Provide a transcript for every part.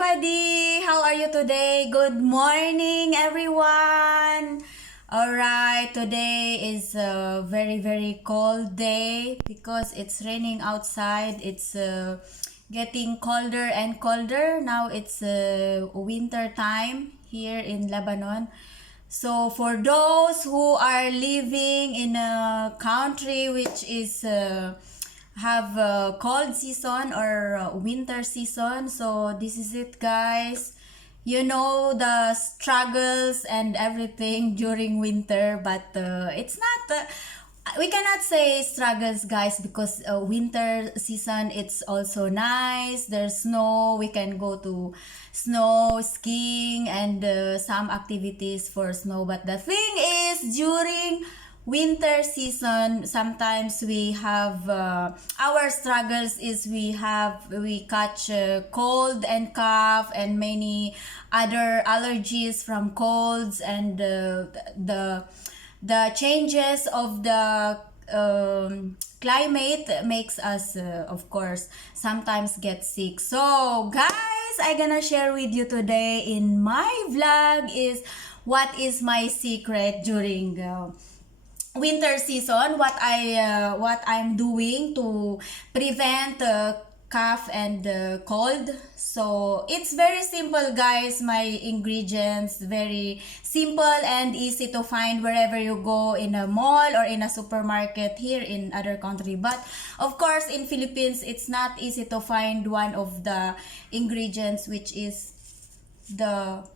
everybody! How are you today? Good morning, everyone! Alright, today is a very cold day because it's raining outside. It's getting colder and colder. Now it's winter time here in Lebanon. So for those who are living in a country which is have a cold season or winter season, so this is it, guys. You know the struggles and everything during winter, but it's not we cannot say struggles, guys, because winter season it's also nice. There's snow, we can go to snow skiing and some activities for snow. But the thing is, during winter season sometimes we have our struggles is we catch cold and cough and many other allergies from colds, and the changes of the climate makes us of course sometimes get sick. So guys, I'm gonna share with you today in my vlog is what is my secret during winter season, what I'm doing to prevent cough and cold. So it's very simple, guys. My ingredients very simple and easy to find wherever you go in a mall or in a supermarket here in other country. But of course in Philippines it's not easy to find one of the ingredients, which is the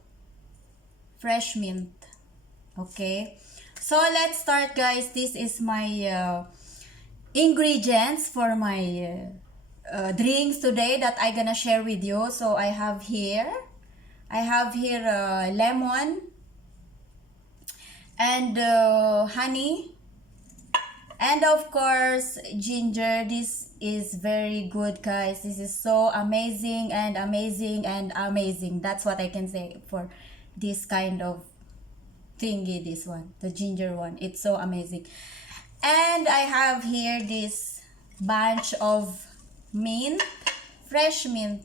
fresh mint. Okay, so let's start, guys. This is my ingredients for my drinks today that I'm gonna share with you. So I have here lemon and honey, and of course ginger. This is very good, guys. This is so amazing and amazing and amazing. That's what I can say for this kind of thingy. This one, the ginger one, it's so amazing. And I have here this bunch of mint, fresh mint.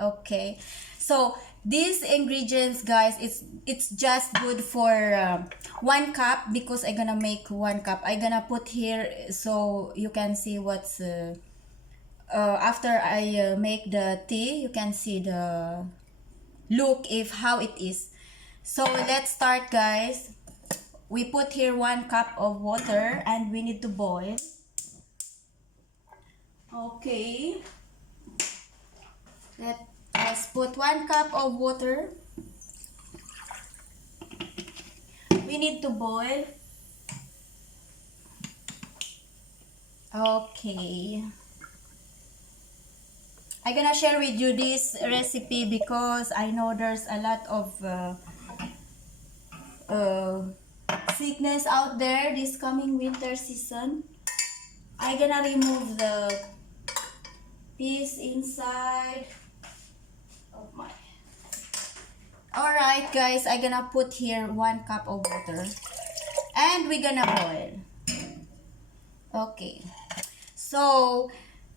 Okay, so these ingredients, guys, it's just good for 1 cup, because I'm gonna make 1 cup. I'm gonna put here so you can see what's after I make the tea, you can see the look if how it is. So let's start, guys. We put here 1 cup of water and we need to boil. Okay, let's put 1 cup of water. We need to boil. Okay, I'm gonna share with you this recipe because I know there's a lot of sickness out there this coming winter season. I'm gonna remove the piece inside of my. Alright, guys, I'm gonna put here 1 cup of water and we're gonna boil. Okay, so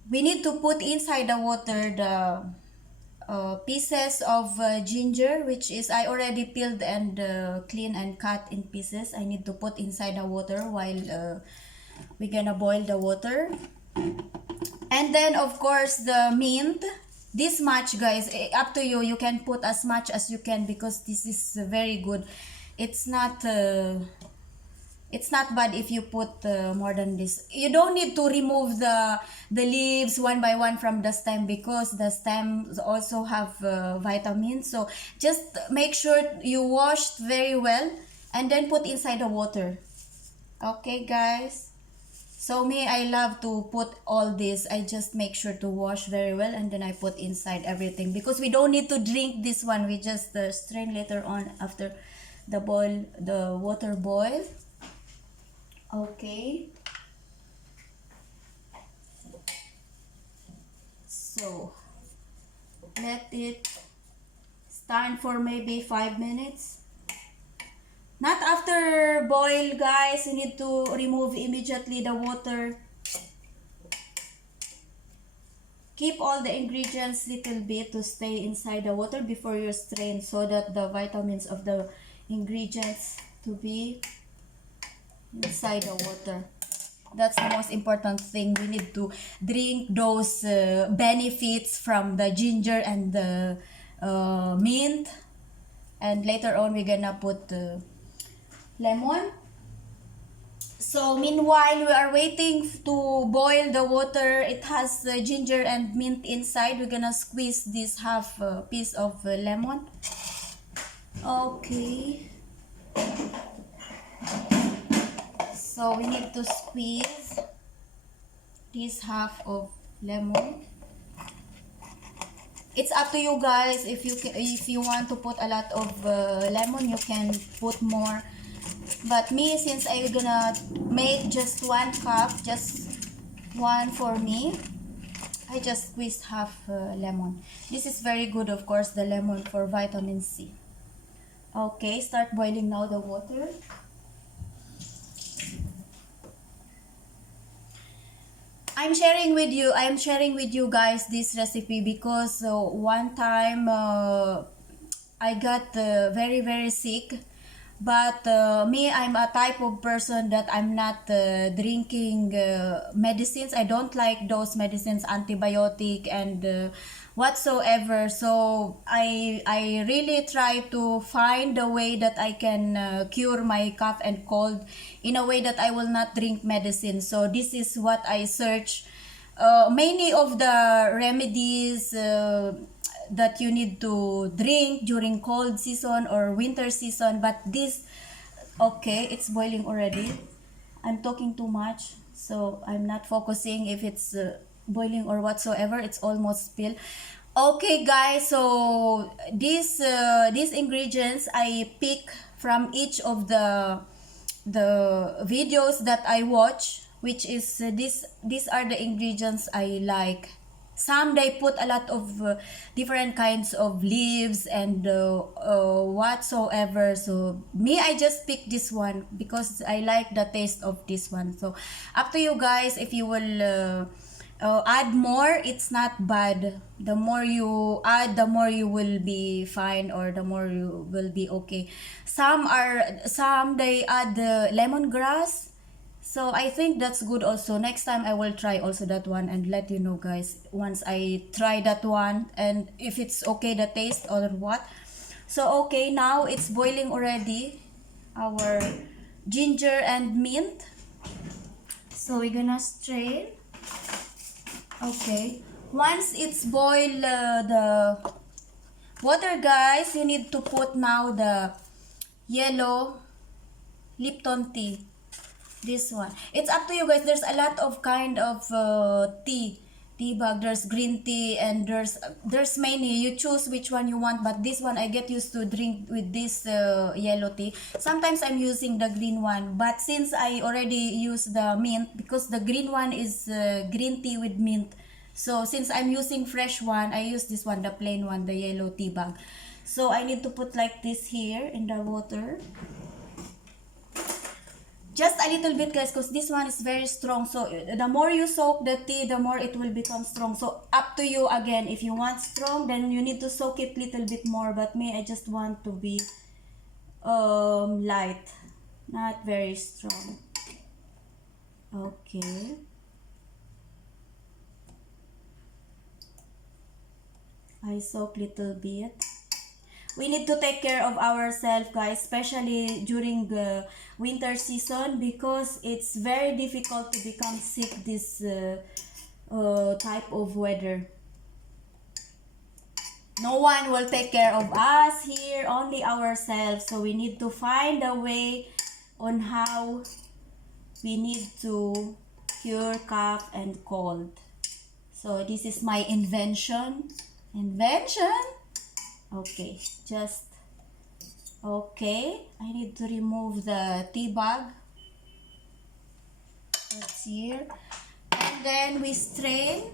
we need to put inside the water the pieces of ginger, which is I already peeled and clean and cut in pieces. I need to put inside the water while we're gonna boil the water. And then of course the mint, this much, guys, up to you. You can put as much as you can because this is very good. It's not bad if you put more than this. You don't need to remove the leaves one by one from the stem because the stems also have vitamins. So just make sure you washed very well and then put inside the water. Okay, guys. So me, I love to put all this. I just make sure to wash very well and then I put inside everything because we don't need to drink this one. We just strain later on after the water boil. Okay, so let it stand for maybe 5 minutes. Not after boil, guys. You need to remove immediately the water. Keep all the ingredients little bit to stay inside the water before you strain, so that the vitamins of the ingredients to be inside the water. That's the most important thing. We need to drink those benefits from the ginger and the mint. And later on, we're gonna put lemon. So meanwhile, we are waiting to boil the water. It has ginger and mint inside. We're gonna squeeze this half piece of lemon. Okay. So we need to squeeze this half of lemon. It's up to you guys. If you want to put a lot of lemon, you can put more. But me, since I'm gonna make just 1 cup, just one for me, I just squeezed half lemon. This is very good, of course, the lemon for vitamin C. Okay, start boiling now the water. I'm sharing with you guys this recipe because one time I got very very sick. But me, I'm a type of person that I'm not drinking medicines. I don't like those medicines, antibiotic and whatsoever. So I really try to find a way that I can cure my cough and cold in a way that I will not drink medicine. So this is what I search. Many of the remedies that you need to drink during cold season or winter season, but this, okay, it's boiling already. I'm talking too much, so I'm not focusing if it's boiling or whatsoever. It's almost spilled. Okay guys, so these ingredients I pick from each of the videos that I watch, which is these are the ingredients I like. Some they put a lot of different kinds of leaves and whatsoever. So me, I just pick this one because I like the taste of this one. So up to you guys. If you will add more, it's not bad. The more you add, the more you will be fine, or the more you will be okay. Some they add the lemongrass. So I think that's good also. Next time I will try also that one and let you know guys once I try that one and if it's okay the taste or what. So okay, now it's boiling already, our ginger and mint. So we're gonna strain. Okay, once it's boiled the water guys, you need to put now the yellow Lipton tea. This one, it's up to you guys. There's a lot of kind of tea bag. There's green tea and there's many. You choose which one you want, but this one I get used to drink with this yellow tea. Sometimes I'm using the green one, but since I already use the mint, because the green one is green tea with mint, so since I'm using fresh one, I use this one, the plain one, the yellow tea bag. So I need to put like this here in the water. Just a little bit guys, because this one is very strong. So the more you soak the tea, the more it will become strong. So up to you again. If you want strong, then you need to soak it little bit more. But me, I just want to be light, not very strong. Okay. I soak little bit. We need to take care of ourselves guys, especially during the winter season, because it's very difficult to become sick this type of weather. No one will take care of us here, only ourselves. So we need to find a way on how we need to cure cough and cold. So this is my invention. Okay, just okay. I need to remove the tea bag. That's here. And then we strain.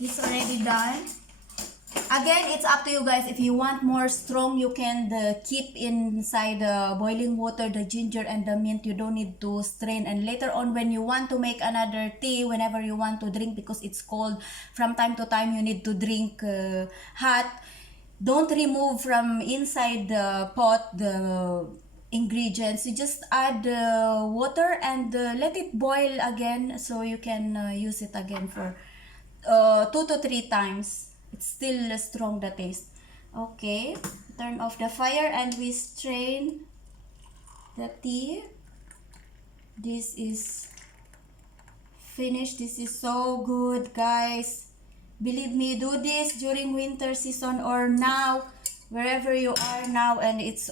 It's already done. Again, it's up to you guys. If you want more strong, you can keep inside the boiling water the ginger and the mint. You don't need to strain. And later on, when you want to make another tea, whenever you want to drink, because it's cold, from time to time you need to drink hot. Don't remove from inside the pot the ingredients. You just add water and let it boil again, so you can use it again for 2 to 3 times. It's still strong, the taste. Okay, turn off the fire and we strain the tea. This is finished. This is so good, guys. Believe me, do this during winter season or now, wherever you are now, and it's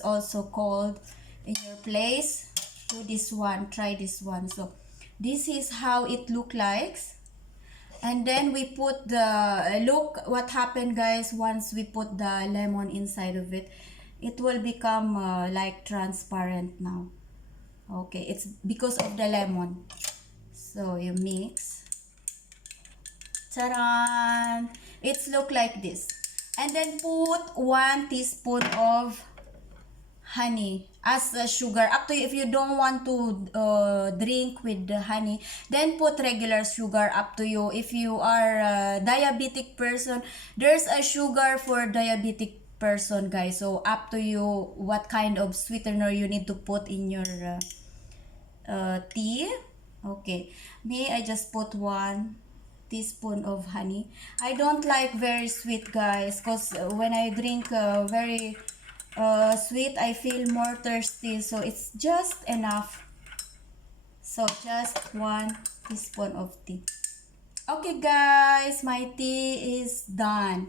also cold in your place. Do this one, try this one. So this is how it look like. And then we put the, look what happened, guys. Once we put the lemon inside of it, it will become like transparent now. Okay, it's because of the lemon. So you mix. Taran! It's look like this. And then put 1 teaspoon of honey as a sugar. Up to you. If you don't want to drink with the honey, then put regular sugar. Up to you. If you are a diabetic person, there's a sugar for diabetic person, guys. So up to you what kind of sweetener you need to put in your tea. Okay, me, I just put 1 teaspoon of honey. I don't like very sweet, guys, because when I drink very sweet, I feel more thirsty. So it's just enough. So just 1 teaspoon of tea. Okay, guys, my tea is done.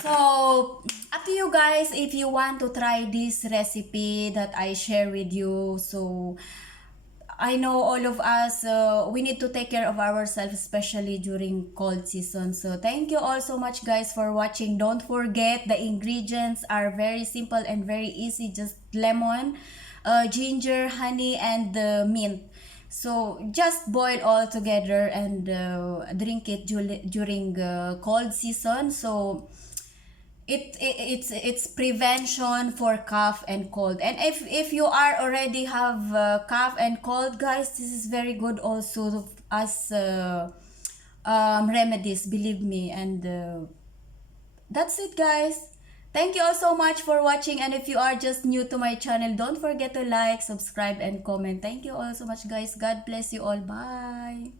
So up to you guys if you want to try this recipe that I share with you. So I know all of us, we need to take care of ourselves, especially during cold season. So thank you all so much, guys, for watching. Don't forget, the ingredients are very simple and very easy. Just lemon, ginger, honey, and mint. So just boil all together and drink it during cold season. So it's prevention for cough and cold. And if you are already have cough and cold, guys, this is very good also as remedies, believe me. And that's it, guys. Thank you all so much for watching. And if you are just new to my channel, don't forget to like, subscribe, and comment. Thank you all so much, guys. God bless you all. Bye.